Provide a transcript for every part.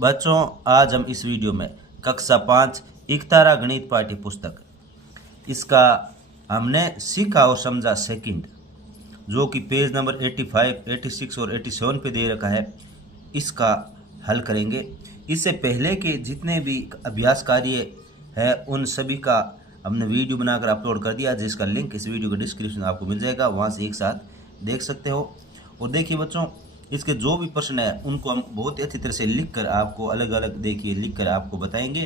बच्चों, आज हम इस वीडियो में कक्षा 5 एकतारा गणित पाठ्य पुस्तक इसका हमने सीखा और समझा सेकंड, जो कि पेज नंबर 85, 86 और 87 पे दे रखा है, इसका हल करेंगे। इससे पहले के जितने भी अभ्यास कार्य है उन सभी का हमने वीडियो बनाकर अपलोड कर दिया, जिसका लिंक इस वीडियो के डिस्क्रिप्शन में आपको मिल जाएगा, वहाँ से एक साथ देख सकते हो। और देखिए बच्चों, इसके जो भी प्रश्न है उनको हम बहुत ही अच्छी तरह से लिख कर आपको अलग अलग देखिए लिख कर आपको बताएंगे,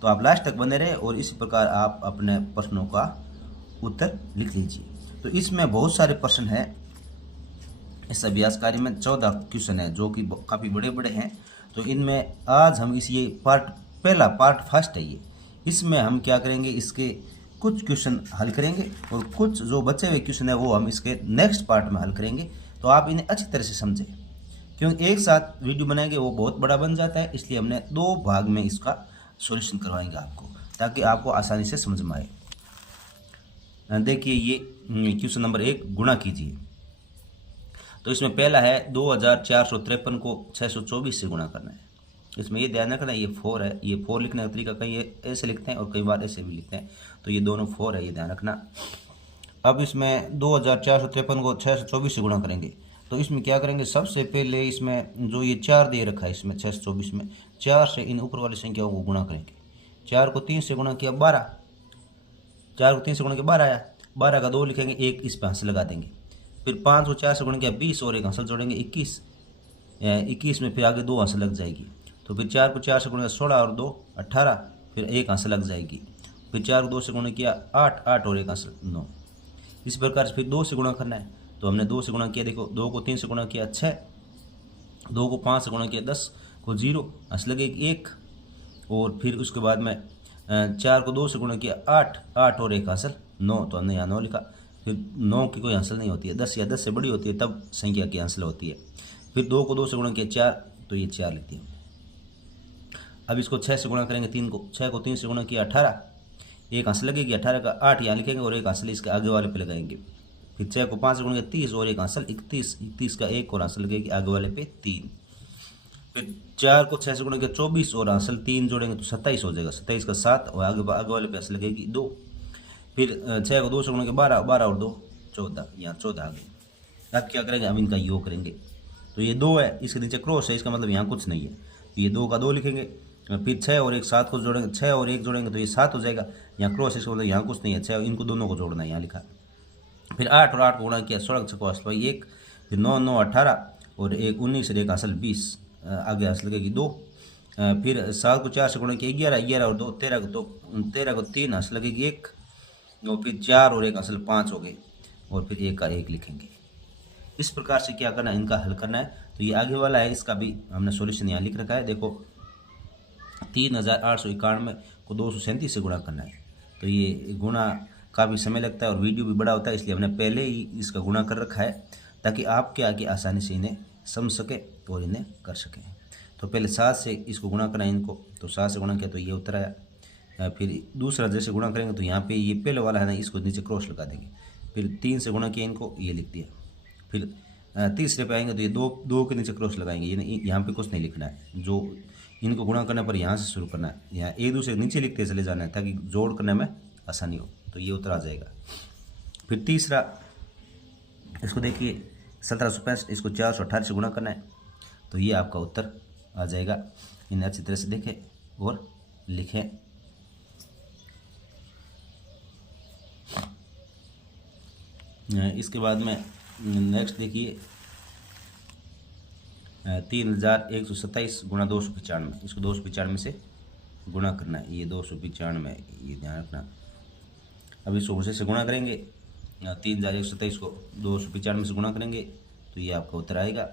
तो आप लास्ट तक बने रहे और इसी प्रकार आप अपने प्रश्नों का उत्तर लिख लीजिए। तो इसमें बहुत सारे प्रश्न हैं। इस अभ्यास कार्य में 14 क्वेश्चन है जो कि काफ़ी बड़े बड़े हैं। तो इनमें आज हम इस ये पहला पार्ट फर्स्ट है ये, इसमें हम क्या करेंगे, इसके कुछ क्वेश्चन हल करेंगे और कुछ जो बचे हुए क्वेश्चन है वो हम इसके नेक्स्ट पार्ट में हल करेंगे। तो आप इन्हें अच्छी तरह से समझें, क्योंकि एक साथ वीडियो बनाएंगे वो बहुत बड़ा बन जाता है, इसलिए हमने 2 भाग में इसका सॉल्यूशन करवाएंगे आपको, ताकि आपको आसानी से समझ में आए। देखिए ये क्वेश्चन नंबर 1, गुणा कीजिए। तो इसमें पहला है 2453 को 624 से गुणा करना है। इसमें ये ध्यान रखना, ये 4 है। ये 4 लिखने का तरीका कई ऐसे लिखते हैं और कई बार ऐसे भी लिखते हैं, तो ये दोनों 4 है, ये ध्यान रखना। अब इसमें 2453 को 624 से गुणा करेंगे। तो इसमें क्या करेंगे, सबसे पहले इसमें जो ये 4 दे रखा है, इसमें 624 में 4 से इन ऊपर वाली संख्याओं को गुणा करेंगे। 4 को 3 से गुणा किया 12, 4 को 3 से गुणा किया 12 आया, 12 का 2 लिखेंगे, एक इस पे आंसर लगा देंगे। फिर 5 को 4 से गुणा किया 20 और एक आंसर जोड़ेंगे 21, 21 में फिर आगे 2 आंसर लग जाएगी। तो फिर 4 को 4 से गुणा किया 16 और 2 18, फिर एक आंसर लग जाएगी। फिर 4 को 2 से गुणा किया 8, 8 और एक आंसर 9। इस प्रकार से फिर 2 से गुणा करना है। तो हमने 2 से गुणा किया, देखो 2 को 3 से गुणा किया 6, 2 को 5 से गुणा किया 10 को 0, आंसर लगेगी 1। और फिर उसके बाद में 4 को 2 से गुणा किया 8, 8 और एक आंसर 9, तो हमने यहाँ 9 लिखा। फिर 9 की कोई आंसर नहीं होती है, 10 या 10 से बड़ी होती है तब संख्या की आंसर होती है। फिर 2 को 2 से गुणा किया 4, तो ये 4 लिखती है। अब इसको 6 से गुणा करेंगे, 6 को 3 से गुणा किया 18, एक आंसर लगेगी, 18 का 8 यहाँ लिखेंगे और एक आंसर इसके आगे वाले पे लगाएंगे। फिर 6 को 5 से गुणा किया 30 और एक आंसर 31, 31 का एक और आंसर लगेगी आगे वाले पे 3। फिर 4 को 6 से गुणा किया 24 और आंसर 3 जोड़ेंगे तो 27 हो जाएगा, 27 का 7 और आगे वाले पे आंसर लगेगी 2। फिर 6 को 2 से गुणा किया 12, 12 और 2 14, यहाँ 14 आ गई। अब क्या करेंगे, हम इनका योग करेंगे। तो ये 2 है, इसके नीचे क्रॉस है, इसका मतलब यहाँ कुछ नहीं है, ये 2 का 2 लिखेंगे। फिर 6 और एक 7 को जोड़ेंगे, 6 और 1 जोड़ेंगे तो ये 7 हो जाएगा, यहाँ क्रॉस, इसका मतलब यहाँ कुछ नहीं है, 6 इनको दोनों को जोड़ना है, यहाँ लिखा। फिर 8 और 8 को गुणा किया 16, 6 को आंसर 1, फिर 9, 9 18 और एक 19 और एक आंसर 20, आगे आंसर लगेगी 2। फिर 7 को 4 से गुणा किया 11, 11 और 2 13 को 13 को 3 आंसर लगेगी 1, और फिर 4 और एक आंसर 5 हो गए, और फिर 1 का 1 लिखेंगे। इस प्रकार से क्या करना है, इनका हल करना है। तो ये आगे वाला है, इसका भी हमने सॉल्यूशन यहाँ लिख रखा है। देखो 3891 को 237 से गुणा करना है। तो ये गुणा काफ़ी समय लगता है और वीडियो भी बड़ा होता है, इसलिए हमने पहले ही इसका गुणा कर रखा है, ताकि आप क्या आगे आसानी से इन्हें समझ सके और इन्हें कर सकें। तो पहले 7 से इसको गुणा करना है इनको, तो 7 से गुणा किया तो ये उत्तर आया। फिर दूसरा जैसे गुणा करेंगे तो यहाँ पे ये पहले वाला है ना, इसको नीचे क्रॉस लगा देंगे। फिर 3 से गुणा किया इनको, ये लिख दिया। फिर तीसरे पे आएंगे तो ये 2 के नीचे क्रॉस लगाएंगे, ये यहाँ पे कुछ नहीं लिखना है, जो इनको गुणा करने पर यहाँ से शुरू करना है, यहाँ एक दूसरे के नीचे लिखते चले जाना है ताकि जोड़ करने में आसानी हो। तो ये उत्तर आ जाएगा। फिर तीसरा, इसको देखिए 1765, इसको 418 से गुणा करना है, तो ये आपका उत्तर आ जाएगा। इन्हें अच्छी तरह से देखें और लिखें। इसके बाद में नेक्स्ट देखिए 3127 गुणा 295, इसको 295 से गुणा करना है, ये 295, ये ध्यान रखना। अब इसको उसे से गुणा करेंगे, 3127 को 295 से गुणा करेंगे तो ये आपका उत्तर आएगा।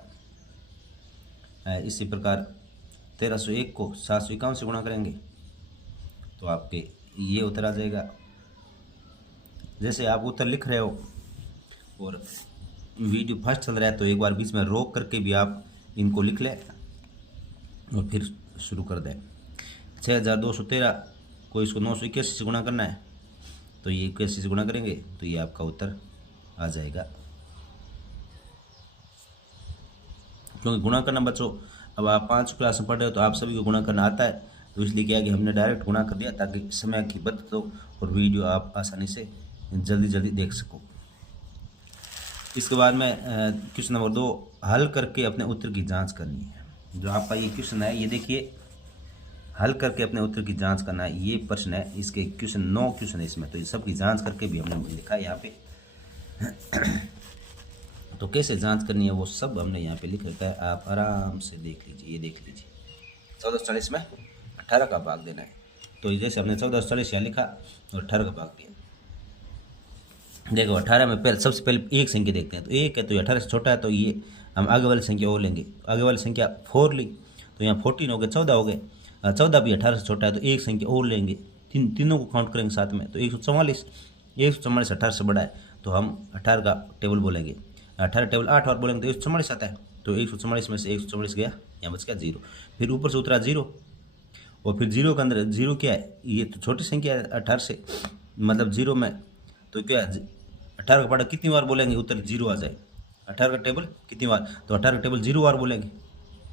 इसी प्रकार 1301 को 751 से गुणा करेंगे तो आपके ये उत्तर आ जाएगा। जैसे आप उत्तर लिख रहे हो और वीडियो फास्ट चल रहा है तो एक बार बीच में रोक करके भी आप इनको लिख लें और फिर शुरू कर दें। 6213 को इसको 981 से गुणा करना है, तो ये 81 से गुणा करेंगे तो ये आपका उत्तर आ जाएगा। क्योंकि गुणा करना बच्चों अब आप 5 क्लास में पढ़ रहे हो तो आप सभी को गुणा करना आता है, तो इसलिए क्या कि हमने डायरेक्ट गुणा कर दिया ताकि समय की बचत हो और वीडियो आप आसानी से जल्दी देख सको। इसके बाद में क्वेश्चन नंबर 2 हल करके अपने उत्तर की जांच करनी है। जो आपका ये क्वेश्चन है, ये देखिए, हल करके अपने उत्तर की जांच करना है, ये प्रश्न है। इसके क्वेश्चन 9 क्वेश्चन है इसमें, तो ये सब की जांच करके भी हमने लिखा है यहाँ पे। तो कैसे जांच करनी है वो सब हमने यहाँ पे लिख रखा है, आप आराम से देख लीजिए। ये देख लीजिए 1440 में 18 का भाग देना है। तो जैसे हमने 1440 यहाँ लिखा और 18 का भाग दिया। देखो 18 में पहले सबसे पहले एक संख्या देखते हैं, तो एक है तो 18 से छोटा है, तो ये हम आगे वाली संख्या और लेंगे। आगे वाली संख्या 4 ली तो यहाँ 14 हो गए, 14 हो गए। 14 भी 18 से छोटा है तो एक संख्या और लेंगे, तीनों को काउंट करेंगे साथ में, तो 144 18 से बड़ा है तो हम 18 का टेबल बोलेंगे। 18 टेबल 8 और बोलेंगे तो 144 आता है, तो 144 में से 144 गया, यहाँ बच गया 0। फिर ऊपर से उतरा 0, और फिर 0 के अंदर 0 क्या है, ये तो छोटी संख्या है 18 से, मतलब 0 में तो क्या 18 का पढ़ा कितनी बार बोलेंगे उत्तर 0 आ जाए। 18 का टेबल कितनी बार, तो 18 का टेबल 0 बार बोलेंगे,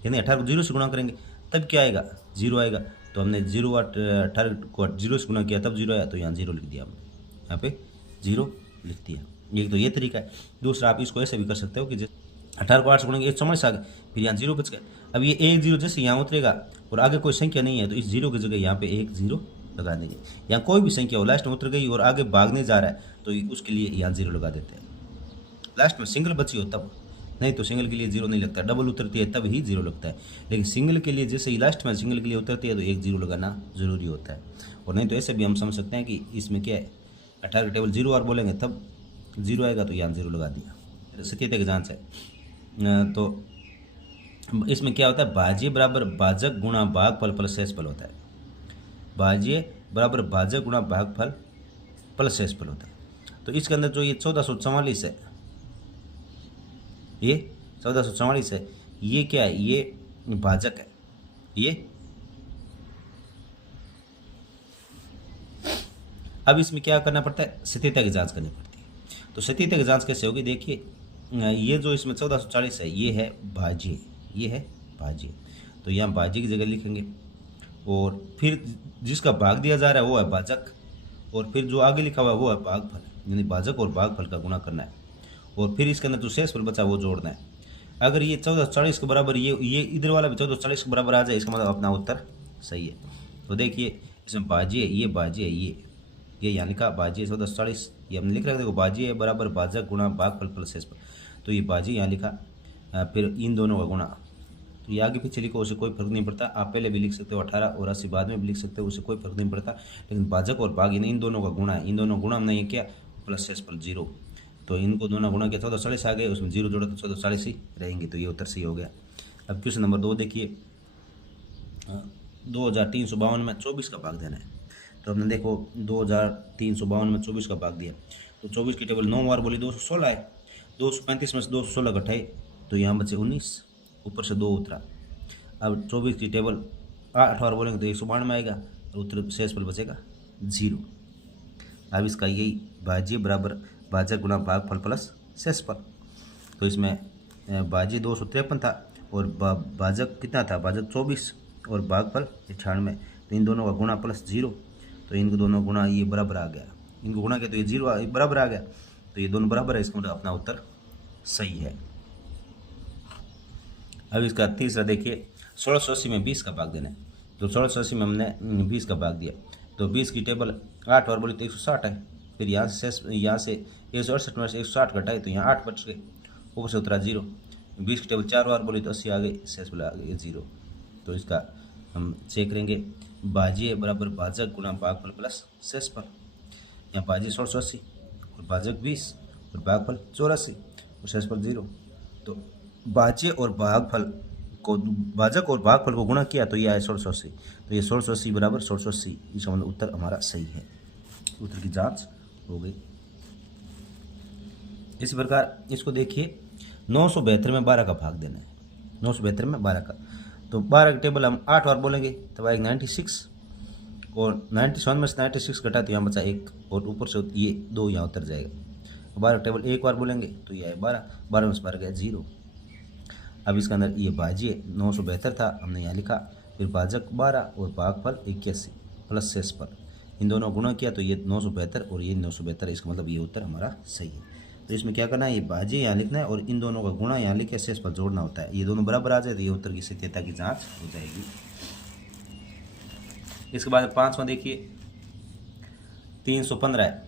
यानी 18 को 0 से गुणा करेंगे तब क्या आएगा, 0 आएगा। तो हमने 18 को 0 से गुणा किया तब 0 आया, तो यहाँ 0 लिख दिया हमने, यहाँ पे 0 लिख दिया। एक तो ये तरीका है। दूसरा आप इसको ऐसे भी कर सकते हो कि 18 को 8 से गुणेंगे 144 आ गए, फिर यहाँ 0 बच गए। अब ये 1 0 जैसे यहाँ उतरेगा और आगे कोई संख्या नहीं है तो इस 0 की जगह यहाँ पे 1 0 लगा देंगे। यहाँ कोई भी संख्या हो लास्ट में उतर गई और आगे भागने जा रहा है तो उसके लिए यहाँ 0 लगा देते हैं। लास्ट में सिंगल बची हो तब, नहीं तो सिंगल के लिए 0 नहीं लगता, डबल उतरती है तब ही 0 लगता है। लेकिन सिंगल के लिए जैसे ही लास्ट में सिंगल के लिए उतरती है तो 1 0 लगाना ज़रूरी होता है। और नहीं तो ऐसे भी हम समझ सकते हैं कि इसमें क्या है, 18 का टेबल 0 बार बोलेंगे तब 0 आएगा, तो यहाँ 0 लगा दिया। सत्यता की जांच है। तो इसमें क्या होता है, भाज्य बराबर भाजक गुणा भागफल प्लस शेषफल होता है। भाज्य बराबर भाजक गुणा भागफल प्लस शेषफल होता है। तो इसके अंदर जो ये 1444 है, ये 1444 है, ये क्या है, ये भाजक है। ये अब इसमें क्या करना पड़ता है, सत्यता की जांच करनी पड़ती है। तो सत्यता की जांच कैसे होगी, देखिए ये जो इसमें 1440 है ये है भाज्य, ये है भाज्य, तो यहाँ भाज्य की जगह लिखेंगे। और फिर जिसका भाग दिया जा रहा है वो है भाजक, और फिर जो आगे लिखा हुआ है वो है भागफल, यानी भाजक और भागफल का गुणा करना है। और फिर इसके अंदर जो शेषफल बचा वो जोड़ना है। अगर ये 1440 के बराबर ये इधर वाला भी 1440 के बराबर आ जाए, इसका मतलब अपना उत्तर सही है। तो देखिए इसमें भाज्य है, ये भाज्य है, ये यहाँ लिखा भाज्य 1440, ये हमने लिख रखा है। देखो भाज्य है बराबर भाजक गुणा भागफल प्लस शेषफल, तो ये भाज्य यहाँ लिखा, फिर इन दोनों का गुणा, तो ये आगे पीछे लिखो उसे कोई फर्क नहीं पड़ता। आप पहले भी लिख सकते हो 18 और 80 बाद में भी लिख सकते हो, उसे कोई फर्क नहीं पड़ता। लेकिन भाजक और भाग इन दोनों का गुणा है, इन दोनों गुणा हमने ये क्या प्लस शेषफल 0, तो इनको दोनों गुणा किया 1440 आ गए, उसमें 0 जोड़ा तो 1440 ही रहेंगे, तो ये उत्तर सही हो गया। अब क्वेश्चन नंबर 2 देखिए, 2352 में 24 का भाग देना है। तो हमने देखो 2352 में 24 का भाग दिया, तो 24 की टेबल 9 बार बोली 216 है, 235 में से 216 घटाए तो यहाँ बचे 19, ऊपर से 2 उतरा। अब 24 की टेबल 8 बार बोलेंगे तो 192 में आएगा, और उत्तर शेषफल बचेगा 0। अब इसका यही भाज्य बराबर भाजक गुणा भागफल प्लस शेषफल, तो इसमें भाज्य 253 था और भाजक कितना था, भाजक 24 और भागफल 98, तो इन दोनों का गुणा प्लस 0, तो इनको दोनों गुणा ये बराबर आ गया, इनको गुणा किया तो ये 0 बराबर आ गया, तो ये दोनों बराबर है, इसका मतलब अपना उत्तर सही है। अब इसका तीसरा देखिए, 1680 में 20 का भाग देना है। तो 1680 में हमने 20 का भाग दिया, तो 20 की टेबल 8 बार बोली तो 160 है, फिर यहाँ से 168 में से 160 घटाए तो यहाँ 8 बच गए, ऊपर से उतरा 0। 20 की टेबल 4 बार बोली तो 80 आ गई, शेषफल आ गई 0। तो इसका हम चेक करेंगे, भाज्य बराबर भाजक गुणा भागफल प्लस शेषफल, यहाँ भाज्य 1680 और भाजक 20 और भागफल 84 और शेषफल 0। तो भाज्य और भागफल को, भाजक और भागफल को गुणा किया तो ये आया 1680, तो ये 1680 बराबर 1680, इसका मतलब उत्तर हमारा सही है। उत्तर की जांच हो गई। इसी प्रकार इसको देखिए, 972 में 12 का भाग देना है। 972 में 12 का, तो 12 की टेबल हम 8 बार बोलेंगे तब आएगा 96, और 97 में से 96 घटा तो यहाँ बचा 1, और ऊपर से ये 2 यहाँ उतर जाएगा। 12 टेबल 1 बार बोलेंगे तो ये आए 12, 12 में से 12 गया 0। अब इसके अंदर ये भाज्य 972 था, हमने यहाँ लिखा, फिर भाजक 12 और भागफल 81 प्लस शेषफल, इन दोनों गुणा किया तो ये 972 और ये 972, इसका मतलब ये उत्तर हमारा सही है। तो इसमें क्या करना है, ये भाज्य यहाँ लिखना है और इन दोनों का गुणा यहाँ लिख के शेषफल जोड़ना होता है। ये दोनों बराबर आ जाए तो ये उत्तर की सत्यता की जाँच हो जाएगी। इसके बाद 5वां देखिए, 315 है।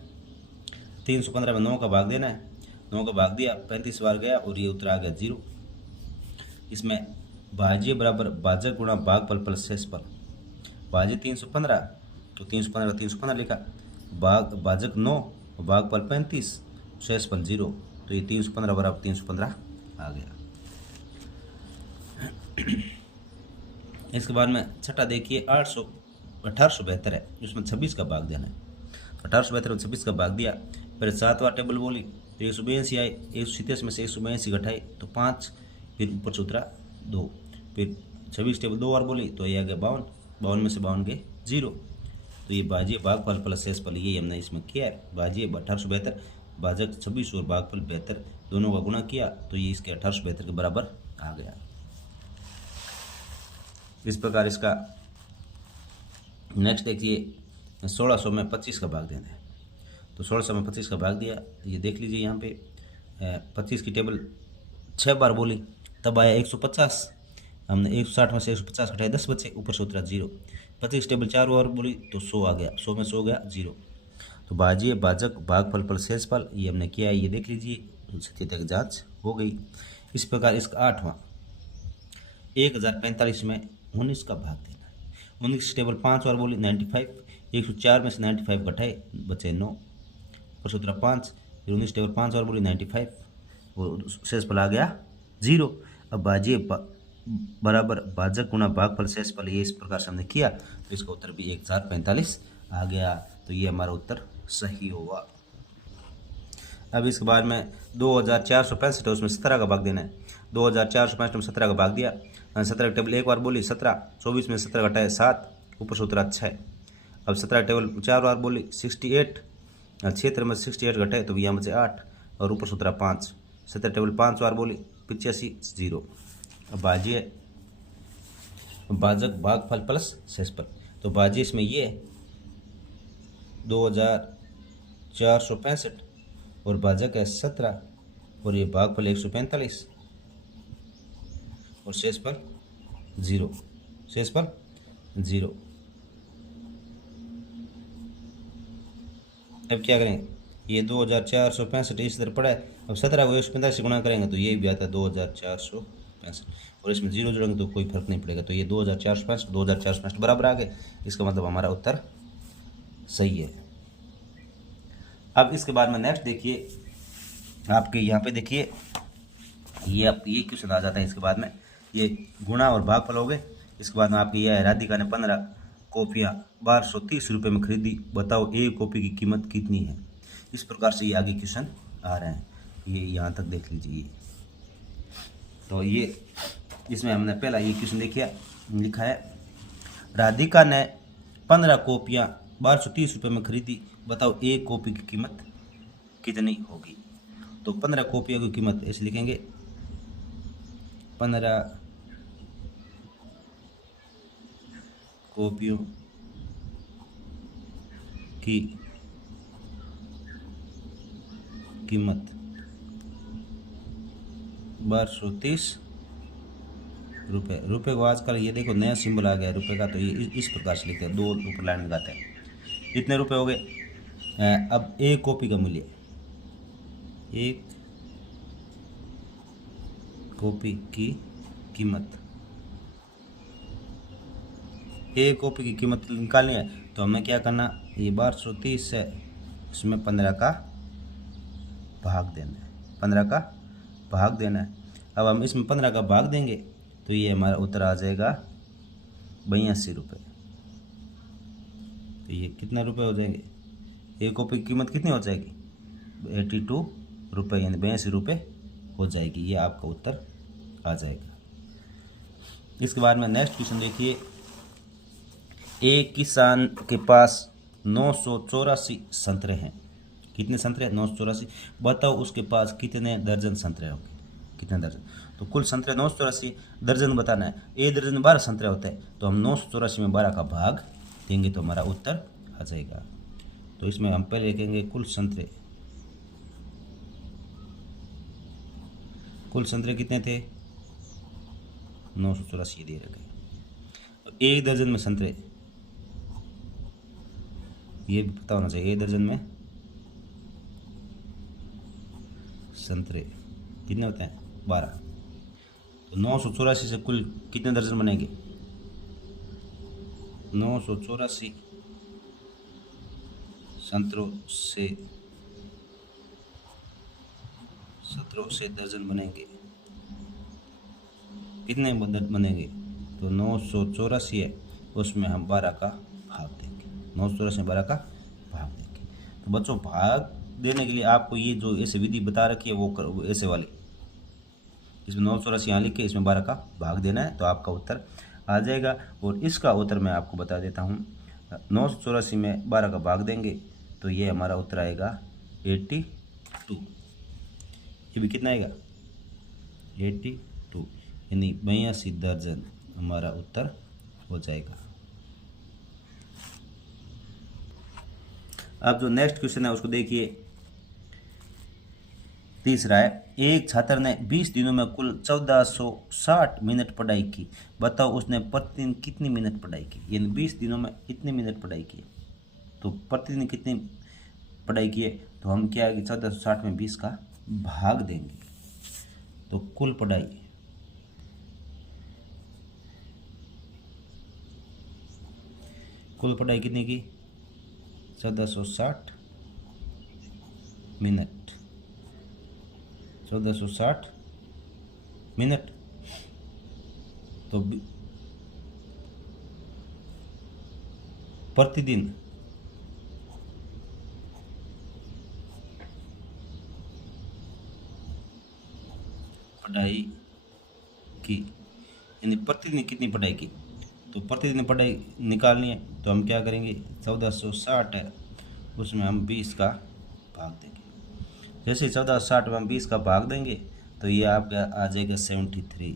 315 में 9 का भाग देना है, 9 का भाग दिया, 35 बार गया और ये उत्तर आ गया 0। इसमें भाज्य बराबर भाजक गुणा भागफल प्लस शेषफल। भाज्य 315 तो 315 का 315 लिखा, भाजक 9 और भागफल 35, शेषफल 0, तो ये 315 बराबर 315 आ गया। इसके बाद में छठा देखिए, 1872 है, उसमें 26 का भाग देना है। 1872 में 26 का भाग दिया, फिर 7वां टेबल बोली तो 182 आई, 187 में से 182 घटाई तो 5, फिर ऊपर से उतरा 2, फिर 26 टेबल 2 बार बोली तो ये आ गया 52, 52 में से 52 गए 0। तो ये भाज्य भागफल प्लस शेषफल ये हमने इसमें किया है। भाज्य 1872, भाजक 26 और भागफल 72, दोनों का गुणा किया तो ये इसके 1872 के बराबर आ गया। इस प्रकार इसका नेक्स्ट देखिए, 1600 में 25 का भाग देना है। तो 1600 में 25 का भाग दिया, ये देख लीजिए यहाँ पे 25 की टेबल 6 बार बोली तब आया 150, हमने 160 में से 150 घटाया 10 बचे, ऊपर से उतरा 0। 25 टेबल 4 बार बोली तो 100 आ गया, 100 में 100 गया 0। तो भाज्य भाजक भागफल प्लस शेषफल ये हमने किया है, ये देख लीजिए, सत्यता की जाँच हो गई। इस प्रकार इसका 8वां, 1045 में 19 का भाग देना है। 19 टेबल 5 बार बोली 95, 104 में से 95 घटाए बचे 9, ऊपर से उतरा 5, फिर 19 टेबल 5 बार बोली 95 और शेषफल आ गया 0। अब भाज्य बराबर भाजक गुणा भागफल शेषफल ये इस प्रकार से हमने किया तो इसका उत्तर भी 1045 आ गया। तो ये हमारा उत्तर सही होगा। अब इसके बाद में 2465 है, उसमें 17 का भाग देना है। 2465 में 17 का भाग दिया, 17 टेबल 1 बार बोली 17, 24 में 17 घटाए 7, ऊपर से उतरा 6। अब 17 टेबल 4 बार बोली 68, 76 में 68 घटाए तो यहाँ बचे 8 और ऊपर से उतरा 5। 17 टेबल 5 बार बोली 85, 0। अब भाज्य भाजक भागफल प्लस शेषफल, तो भाज्य इसमें ये 2465 और भाजक है 17 और ये भागफल 145 और शेषफल 0, शेषफल 0। अब क्या करेंगे, ये 2465 इस तरह पड़ा है। अब 17 को 145 से गुणा करेंगे तो ये भी आता है 2465 और इसमें 0 जोड़ेंगे तो कोई फर्क नहीं पड़ेगा। तो ये 2465 बराबर आ गए, इसका मतलब हमारा उत्तर सही है। अब इसके बाद में नेक्स्ट देखिए, आपके यहाँ पे देखिए ये क्वेश्चन आ जाता है। इसके बाद में ये गुणा और भागफल हो गए। इसके बाद में आपके यह है, राधिका ने 15 कॉपियाँ 1230 रुपये में खरीदी, बताओ एक कॉपी की कीमत कितनी है। इस प्रकार से ये आगे क्वेश्चन आ रहे हैं, ये यहाँ तक देख लीजिए। तो ये इसमें हमने पहला ये क्वेश्चन देखिए, लिखा है राधिका ने 15 कॉपियाँ 1230 रुपये में खरीदी, बताओ एक कॉपी की कीमत कितनी होगी। तो 15 कॉपियों की कीमत ऐसे लिखेंगे, 15 कॉपियों की कीमत 1230 रुपये। रुपये को आजकल ये देखो नया सिंबल आ गया है रुपये का, तो ये इस प्रकार से लिखते हैं, 2 ऊपर लाइन लगाते हैं। इतने रुपए हो गए। अब एक कॉपी का मूल्य, एक कॉपी की कीमत, एक कॉपी की कीमत निकालनी है तो हमें क्या करना, ये 1230 है, इसमें 15 का भाग देना है, 15 का भाग देना है। अब हम इसमें 15 का भाग देंगे तो ये हमारा उत्तर आ जाएगा 82 रुपये। तो ये कितना रुपए हो जाएंगे, एक कॉपी की कीमत कितनी हो जाएगी, 82 रुपये, यानी 82 रुपये हो जाएगी। ये आपका उत्तर आ जाएगा। इसके बाद में नेक्स्ट क्वेश्चन देखिए, एक किसान के पास 984 संतरे हैं। कितने संतरे? 984। बताओ उसके पास कितने दर्जन संतरे होंगे, कितने दर्जन। तो कुल संतरे 984, दर्जन बताना है। एक दर्जन में 12 संतरे होते हैं, तो हम 984 में 12 का भाग देंगे तो हमारा उत्तर आ जाएगा। तो इसमें हम पहले लिखेंगे कुल संतरे। कुल संतरे कितने थे? 984 दे रखे। एक दर्जन में संतरे, ये भी पता होना चाहिए, एक दर्जन में संतरे कितने होते हैं? 12। तो 984 से कुल कितने दर्जन बनेंगे? 984 संतरों से दर्जन बनेंगे। कितने बनेंगे? तो 984 है, उसमें हम 12 का भाग देंगे। 984 में 12 का भाग देंगे। तो बच्चों, भाग देने के लिए आपको ये जो ऐसे विधि बता रखी है वो करो, ऐसे वाली। इसमें 984 यहाँ लिख के इसमें 12 का भाग देना है तो आपका उत्तर आ जाएगा। और इसका उत्तर मैं आपको बता देता हूँ। 984 में 12 का भाग देंगे तो ये हमारा उत्तर आएगा 82। ये भी कितना आएगा? 82, यानी 82 दर्जन हमारा उत्तर हो जाएगा। अब जो नेक्स्ट क्वेश्चन है उसको देखिए। तीसरा है, एक छात्र ने 20 दिनों में कुल 1460 मिनट पढ़ाई की। बताओ उसने प्रतिदिन कितनी मिनट पढ़ाई की? यानी 20 दिनों में इतनी मिनट पढ़ाई की। तो प्रतिदिन कितनी पढ़ाई की है? तो हम क्या है कि 1460 में 20 का भाग देंगे तो कुल पढ़ाई कितनी की? 1460 मिनट। 1460 मिनट तो प्रतिदिन पढ़ाई की, यानी प्रतिदिन कितनी पढ़ाई की। तो प्रतिदिन पढ़ाई निकालनी है तो हम क्या करेंगे? 1460 है, उसमें हम 20 का भाग देंगे। जैसे ही 1460 में हम 20 का भाग देंगे तो ये आपका आ जाएगा 73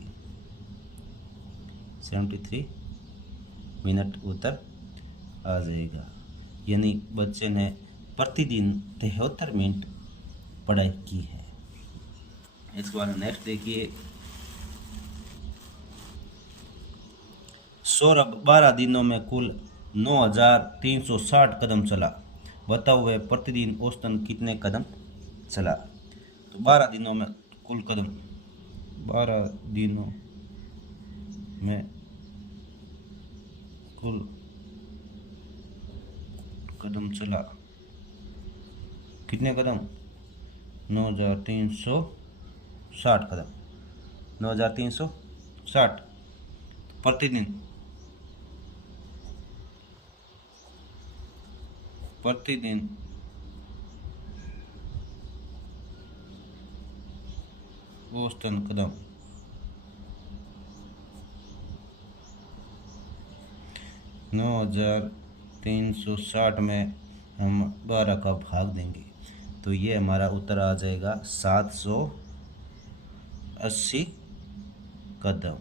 मिनट उत्तर आ जाएगा। यानी बच्चे ने प्रतिदिन 73 मिनट पढ़ाई की है। इसके बाद नेक्स्ट देखिए। सौरभ 12 दिनों में कुल 9360 कदम चला। बताओ वह प्रतिदिन औसतन कितने कदम चला? तो 12 दिनों में कुल कदम, 12 दिनों में कुल कदम चला, कितने कदम? 9360 कदम। 9360 प्रतिदिन औसतन कदम 9360 में हम 12 का भाग देंगे तो ये हमारा उत्तर आ जाएगा 780 कदम।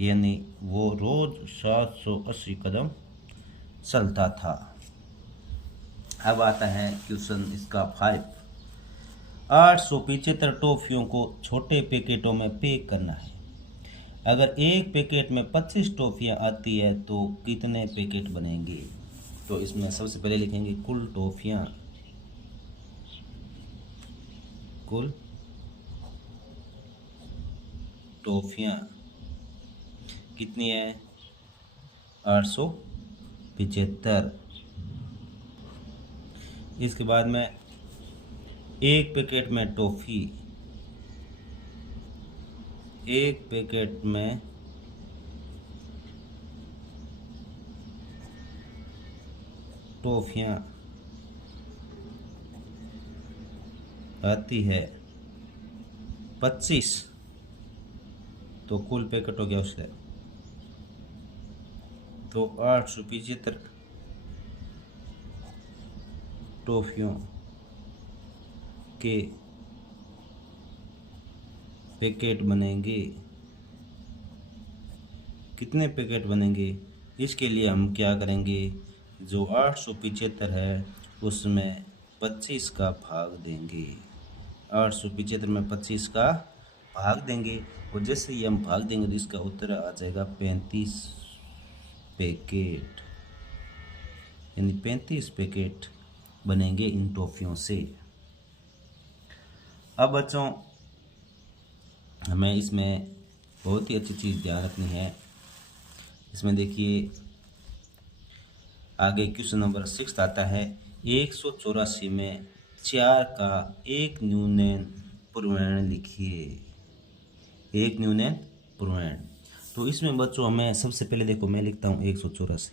यानी वो रोज 780 कदम चलता था। अब आता है क्वेश्चन इसका 5। 875 टॉफियों को छोटे पैकेटों में पैक करना है। अगर एक पैकेट में 25 टॉफियाँ आती है तो कितने पैकेट बनेंगे? तो इसमें सबसे पहले लिखेंगे कुल टॉफियाँ। कितनी है? 875। इसके बाद में एक पैकेट में टॉफियाँ आती है 25, तो कुल पैकेट हो गया उसका तो 875 टॉफियों के पैकेट बनेंगे? कितने पैकेट बनेंगे? इसके लिए हम क्या करेंगे, जो 875 है उसमें 25 का भाग देंगे। 875 में 25 का भाग देंगे और जैसे ही हम भाग देंगे तो इसका उत्तर आ जाएगा 35 पैकेट, यानी 35 पैकेट बनेंगे इन टॉफियों से। अब बच्चों हमें इसमें बहुत ही अच्छी चीज़ ध्यान रखनी है। इसमें देखिए आगे क्वेश्चन नंबर 6 आता है, 184 में 4 का एक न्यूनन पूर्णांक लिखिए। एक न्यूनन पूर्णांक, तो इसमें बच्चों हमें सबसे पहले देखो मैं लिखता हूँ 184,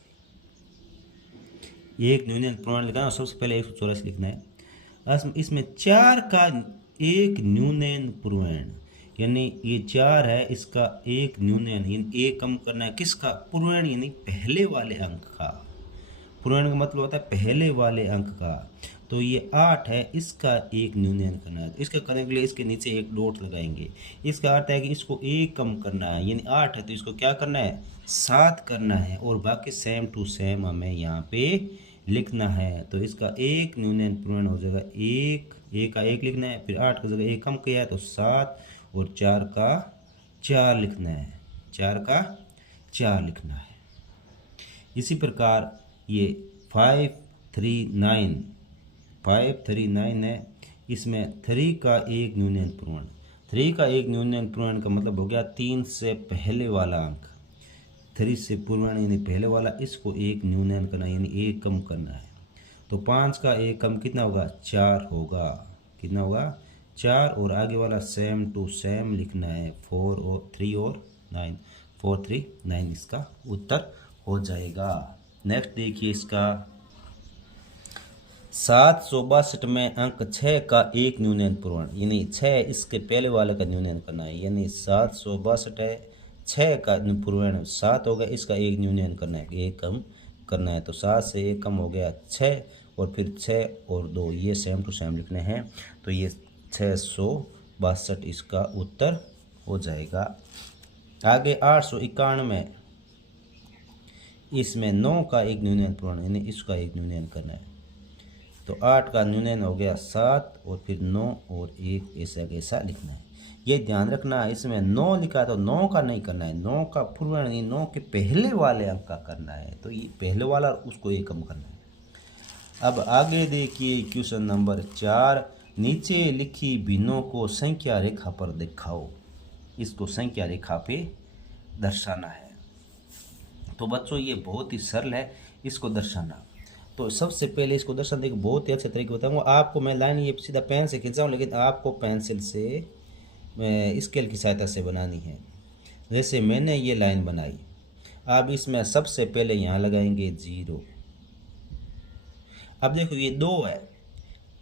एक न्यूनन पूर्णांक लिखा है, सबसे पहले 184 लिखना है। इसमें 4 का एक न्यूनन पूर्णांक, यानी ये 4 है, इसका एक न्यूनन यानी एक कम करना है, किसका? पूर्णांक यानी पहले वाले अंक का। पूर्णांक का मतलब होता है पहले वाले अंक का। तो ये 8 है, इसका एक न्यूनन करना है। इसका करने के लिए इसके नीचे एक डॉट लगाएंगे। इसका अर्थ है कि इसको एक कम करना है, यानी 8 है तो इसको क्या करना है? 7 करना है और बाकी सेम टू सेम हमें यहाँ पे लिखना है। तो इसका एक न्यूनन पूर्णांक हो जाएगा एक, एक का एक लिखना है, फिर 8 की जगह एक कम किया है तो 7 और 4 का 4 लिखना है, 4 का 4 लिखना है। इसी प्रकार ये 539 है, इसमें 3 का एक न्यूनन पूर्णांक, 3 का एक न्यूनन पूर्णांक का मतलब हो गया 3 से पहले वाला अंक, 3 से पूर्णांक यानी पहले वाला, इसको एक न्यूनन करना यानी एक कम करना है। तो 5 का एक कम कितना होगा? 4 होगा। कितना होगा? 4 और आगे वाला सेम टू सेम लिखना है, 4 और 3 और 9, 4 3 9 इसका उत्तर हो जाएगा। नेक्स्ट देखिए इसका 762 में अंक 6 का एक न्यूनन पूर्णांक, यानी 6 इसके पहले वाले का न्यूनन करना है, यानी 762 है, 6 का पूर्णांक 7 हो गया, इसका एक न्यूनन करना है, एक कम करना है। तो 7 से एक कम हो गया 6 और फिर 6 और 2 ये सेम टू सेम लिखने हैं। तो ये 662 इसका उत्तर हो जाएगा। आगे 891, इसमें 9 का एक न्यूनन पूर्णांक यानी इसका एक न्यूनन करना है। तो 8 का न्यूनन हो गया 7 और फिर 9 और 1 ऐसा कैसा लिखना है। ये ध्यान रखना, इसमें 9 लिखा तो 9 का नहीं करना है, 9 का पूर्णांक 9 के पहले वाले अंक का करना है। तो ये पहले वाला उसको एक कम करना है। अब आगे देखिए क्वेश्चन नंबर 4, नीचे लिखी भिन्नों को संख्या रेखा पर दिखाओ। इसको संख्या रेखा पे दर्शाना है। तो बच्चों ये बहुत ही सरल है इसको दर्शाना। तो सबसे पहले इसको दर्शाने के बहुत ही अच्छे तरीके बताऊंगा आपको। मैं लाइन ये सीधा पेन से खींचाऊँ, लेकिन आपको पेंसिल से स्केल की सहायता से बनानी है। जैसे मैंने ये लाइन बनाई, अब इसमें सबसे पहले यहाँ लगाएंगे 0। अब देखो ये 2 है,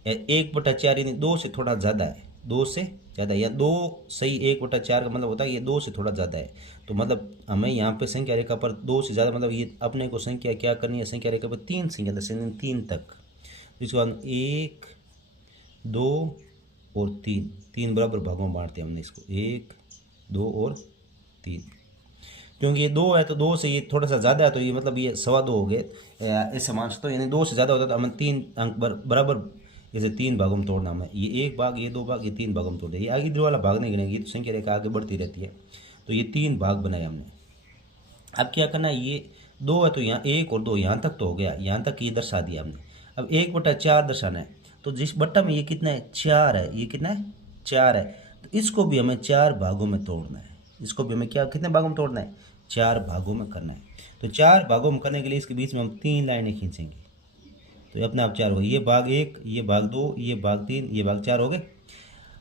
1/4 यानी 2 से थोड़ा ज़्यादा है, 2 से ज़्यादा, या 2 सही 1/4 का मतलब होता है ये 2 से थोड़ा ज़्यादा है। तो मतलब हमें यहाँ पे संख्या रेखा पर 2 से ज़्यादा, मतलब ये अपने को संख्या क्या करनी है, संख्या रेखा पर 3 संख्या दर्शानी, 3 तक। इसके बाद 1 2 और 3 बराबर भागों में बांटते हैं हमने इसको, 1 2 और 3। क्योंकि ये 2 है तो 2 से ये थोड़ा सा ज़्यादा है, तो ये मतलब ये 2.25 हो गए, ऐसे मान सकते हो। यानी 2 से ज़्यादा होता है तो हमें 3 अंक बराबर जैसे 3 भागों में तोड़ना हमें, ये 1 भाग, ये 2 भाग, ये 3 भागों में तोड़ दिया। ये आगे इधर वाला भाग नहीं गिनेंगे, तो संख्या रेखा आगे बढ़ती रहती है। तो ये 3 भाग बनाए हमने। अब क्या करना है, ये 2 है तो यहाँ 1 और 2 यहाँ तक तो हो गया, यहाँ तक ये दर्शा दिया हमने। अब 1/4 दर्शाना है, तो जिस बट्टा में ये कितना है 4 है, ये कितना है 4 है, तो इसको भी हमें 4 भागों में तोड़ना है। इसको भी हमें क्या कितने भागों में तोड़ना है, 4 भागों में करना है। तो 4 भागों में करने के लिए इसके बीच में हम 3 लाइनें खींचेंगे, तो अपने आप 4 हो गए। ये भाग 1, ये भाग 2, ये भाग 3, ये भाग 4 हो गए।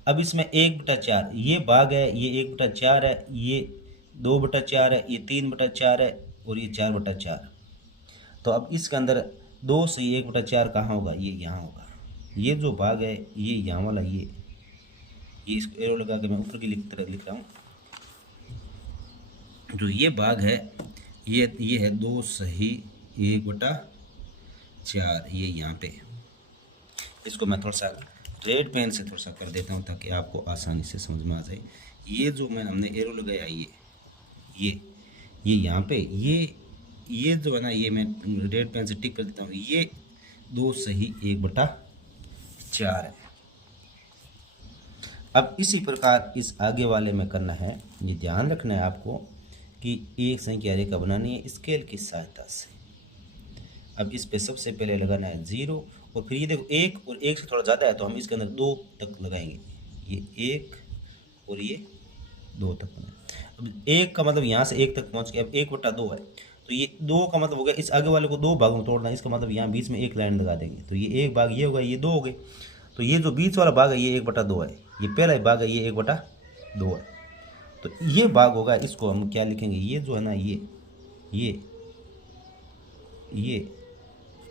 अब इसमें 1/4 ये भाग है, ये 1/4 है, ये 2/4 है, ये 3/4 है और ये 4/4। तो अब इसके अंदर 2 से 1/4 कहाँ होगा, ये यहाँ होगा। ये जो भाग है ये यहाँ वाला, ये इसको एरो लगा के मैं ऊपर की लिख रहा हूँ। जो ये भाग है ये है 2 सही 1/4, ये यहाँ पे। इसको मैं थोड़ा सा रेड पेन से थोड़ा सा कर देता हूँ ताकि आपको आसानी से समझ में आ जाए। ये जो मैंने हमने एरो लगाया ये यहाँ पे ये जो है ना, ये मैं रेड पेन से टिक कर देता हूँ, ये 2 सही 1/4 है। अब इसी प्रकार इस आगे वाले में करना है। ये ध्यान रखना है आपको कि एक संख्या रेखा बनानी है स्केल की सहायता से। अब इस पे सबसे पहले लगाना है 0, और फिर ये देखो 1 और 1 से थोड़ा ज़्यादा है तो हम इसके अंदर 2 तक लगाएंगे। ये 1 और ये 2 तक बनाए। अब 1 का मतलब यहाँ से 1 तक पहुँच गया। अब 1/2 है तो ये 2 का मतलब हो गया इस आगे वाले को 2 भागों में तोड़ना है। इसका मतलब यहाँ बीच में एक लाइन लगा देंगे तो ये 1 भाग ये होगा, ये 2 हो गए। तो ये जो बीच वाला भाग है ये 1/2 है, ये पहला भाग है ये 1/2 है। तो ये भाग होगा, इसको हम क्या लिखेंगे, ये जो है ना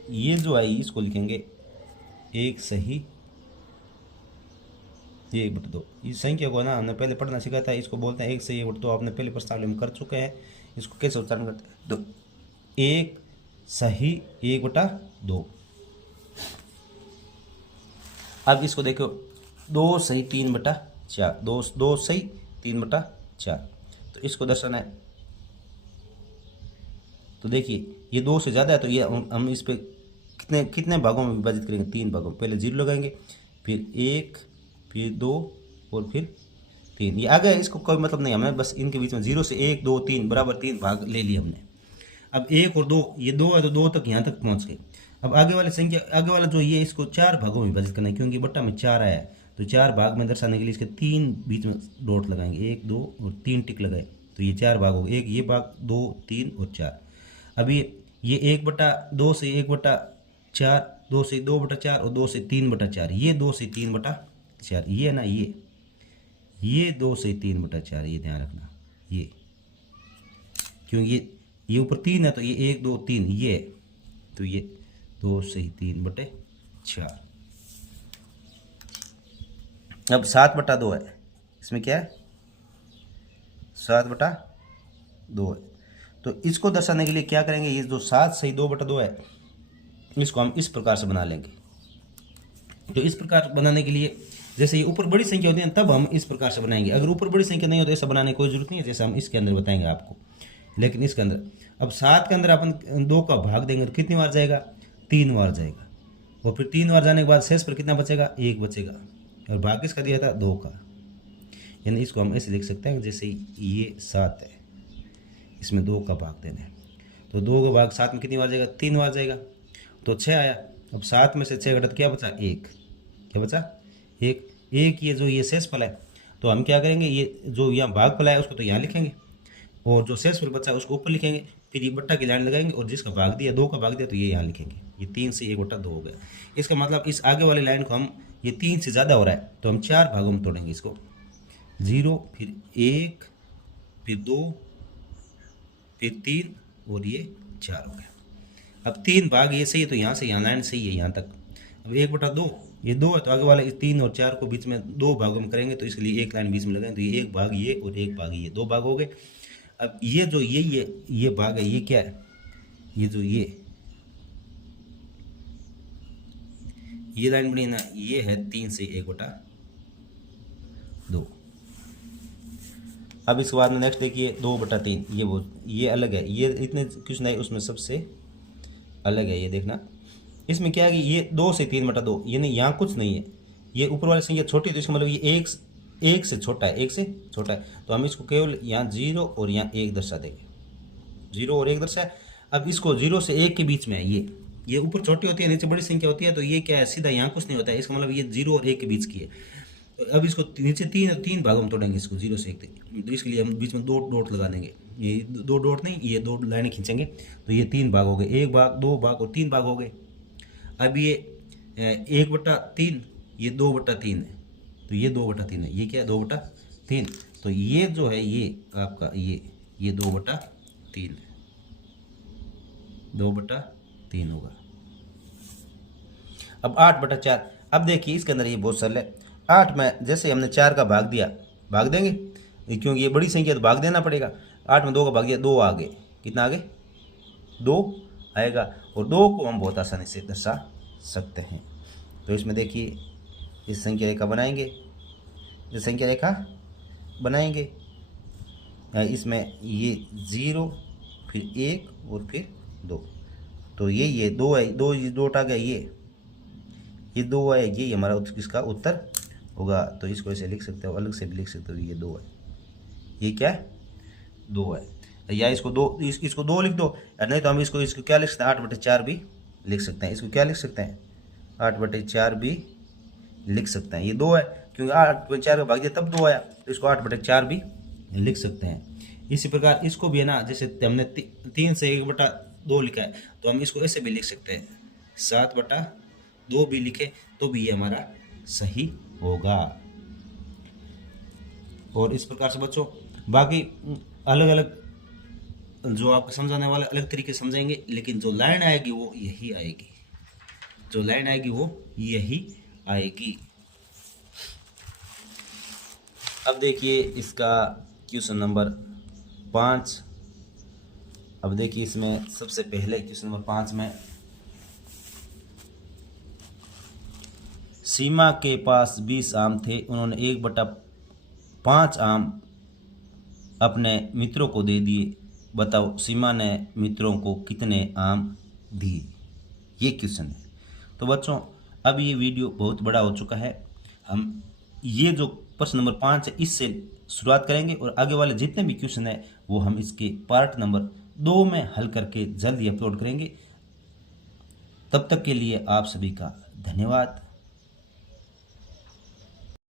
ये जो है इसको लिखेंगे 1 सही 1/2। इस संख्या को ना हमने पहले पढ़ना सीखा था, इसको बोलते हैं 1 सही 1/2। आपने पहले प्रश्नावली में कर चुके हैं। इसको कैसे उच्चारण करते हैं, तो 1 सही 1/2। अब इसको देखो 2 सही 3/4, 2 सही 3/4। तो इसको दर्शाना है। तो देखिए ये 2 से ज़्यादा है तो ये हम इस पे कितने भागों में विभाजित करेंगे, 3 भागों में। पहले 0 लगाएंगे, फिर 1, फिर 2 और फिर 3। ये आ गया, इसको कोई मतलब नहीं, हमने बस इनके बीच में 0 से 1 2 3 बराबर 3 भाग ले लिए हमने। अब 1 और 2, ये 2 है तो 2 तक यहाँ तक पहुँच गए। अब आगे वाले संख्या, आगे वाला जो ये इसको 4 भागों में विभाजित करना है, क्योंकि बट्टा में 4 आया है तो 4 भाग में दर्शाने के लिए इसके 3 बीच में डॉट लगाएंगे, 1 2 और 3 टिक लगाए तो ये 4 भाग हो गए। एक ये भाग, 2 3 और 4। अब ये 1/2 से 1/4, 2 से 2/4 और 2 से 3/4। ये 2 से 3/4 ये है ना, ये 2 से 3/4, ये ध्यान रखना। ये क्योंकि ये ऊपर 3 है तो ये 1 2 3 ये है, तो ये 2 से 3/4। अब 7/2 है, इसमें क्या है 7/2 है। तो इसको दर्शाने के लिए क्या करेंगे, ये जो 7 सही 2/2 है इसको हम इस प्रकार से बना लेंगे। तो इस प्रकार बनाने के लिए, जैसे ये ऊपर बड़ी संख्या होती है तब हम इस प्रकार से बनाएंगे। अगर ऊपर बड़ी संख्या नहीं हो तो ऐसा बनाने की कोई जरूरत नहीं है, जैसे हम इसके अंदर बताएंगे आपको। लेकिन इसके अंदर अब 7 के अंदर अपन 2 का भाग देंगे तो कितनी बार जाएगा, 3 बार जाएगा। और फिर 3 बार जाने के बाद शेष पर कितना बचेगा, 1 बचेगा। और भाग किसका दिया था, 2 का। यानी इसको हम ऐसे लिख सकते हैं, जैसे ये 7 है, इसमें 2 का भाग देना है तो 2 का भाग 7 में कितनी बार जाएगा, 3 बार जाएगा तो 6 आया। अब 7 में से 6 घटा तो क्या बचा, 1। क्या बचा, 1। ये जो ये शेष फल है तो हम क्या करेंगे, ये जो यहाँ भाग फल है उसको तो यहाँ लिखेंगे और जो शेष फल बचा है उसको ऊपर लिखेंगे। फिर ये बट्टा की लाइन लगाएंगे और जिसका भाग दिया 2 का भाग दिया तो ये यहाँ लिखेंगे। ये 3 से 1/2 हो गया। इसका मतलब इस आगे वाली लाइन को हम, ये 3 से ज़्यादा हो रहा है तो हम 4 भागों में तोड़ेंगे इसको। 0 फिर 1 फिर 2 फिर 3 और ये 4 हो गया। अब 3 भाग ये सही है तो यहाँ से यहाँ लाइन सही है यहाँ तक। अब 1/2 ये 2 है तो आगे वाले इस 3 और 4 को बीच में 2 भागों में करेंगे तो इसके लिए एक लाइन बीच में लगाएंगे तो ये 1 भाग ये और 1 भाग ये, 2 भाग हो गए। अब ये जो ये भाग है ये क्या है, ये जो ये लाइन बनी ना, ये है 3 से 1/2। अब इसके बाद में नेक्स्ट देखिए 2/3, ये अलग है, ये इतने कुछ नहीं, उसमें सबसे अलग है। ये देखना इसमें क्या है कि ये 2 से 3/2, यानी यहाँ कुछ नहीं है। ये ऊपर वाली संख्या छोटी है तो इसका मतलब ये 1 से छोटा है, 1 से छोटा है तो हम इसको केवल यहाँ 0 और यहाँ 1 दर्शा देंगे। 0 और 1 दर्शाए। अब इसको 0 से 1 के बीच में है, ये ऊपर छोटी होती है नीचे बड़ी संख्या होती है तो ये क्या है, सीधा यहाँ कुछ नहीं होता है। इसका मतलब ये 0 और 1 के बीच की है। तो अब इसको नीचे 3 भागों में तोड़ेंगे इसको 0 से 1 तक। तो इसके लिए हम बीच में 2 डॉट लगा देंगे। ये 2 डॉट नहीं, ये 2 लाइनें खींचेंगे तो ये 3 भाग हो गए, 1 भाग 2 भाग और 3 भाग हो गए। अब ये 1/3, ये 2/3 है तो ये 2/3 है, ये क्या है 2/3। तो ये जो है ये आपका ये 2/3 है, 2/3 होगा। अब 8/4। अब देखिए इसके अंदर ये बहुत सरल है। 8 में जैसे हमने 4 का भाग दिया, भाग देंगे क्योंकि ये बड़ी संख्या तो भाग देना पड़ेगा। 8 में 2 का भाग दिया, 2 आ गए, कितना आगे 2 आएगा। और 2 को हम बहुत आसानी से दर्शा सकते हैं। तो इसमें देखिए इस संख्या रेखा बनाएंगे, इस संख्या रेखा बनाएंगे। इसमें ये 0 फिर 1 और फिर 2, तो ये 2 है, 2 डॉट आ गया, ये 2 है, ये हमारा इसका उत्तर होगा। तो इसको ऐसे लिख सकते हो, अलग से भी लिख सकते हो, ये 2 है, ये क्या है 2 है, या इसको 2 लिख दो, नहीं तो हम इसको क्या लिख सकते हैं 8/4 भी लिख सकते हैं। इसको क्या लिख सकते हैं 8/4 भी लिख सकते हैं। ये 2 है क्योंकि 8/4 का भाग दिया तब 2 आया, तो इसको 8/4 भी लिख सकते हैं। इसी प्रकार इसको भी है ना, जैसे हमने 3 से 1/2 लिखा है, तो हम इसको ऐसे भी लिख सकते हैं 7/2 भी लिखे तो भी ये हमारा सही होगा। और इस प्रकार से बच्चों बाकी अलग अलग जो आपको समझाने वाले अलग तरीके से समझाएंगे, लेकिन जो लाइन आएगी वो यही आएगी, जो लाइन आएगी वो यही आएगी। अब देखिए इसका क्वेश्चन नंबर 5। अब देखिए इसमें सबसे पहले क्वेश्चन नंबर 5 में सीमा के पास 20 आम थे, उन्होंने 1/5 आम अपने मित्रों को दे दिए, बताओ सीमा ने मित्रों को कितने आम दिए। ये क्वेश्चन है। तो बच्चों अब ये वीडियो बहुत बड़ा हो चुका है, हम ये जो प्रश्न नंबर 5 है इससे शुरुआत करेंगे और आगे वाले जितने भी क्वेश्चन है वो हम इसके पार्ट नंबर 2 में हल करके जल्द ही अपलोड करेंगे। तब तक के लिए आप सभी का धन्यवाद।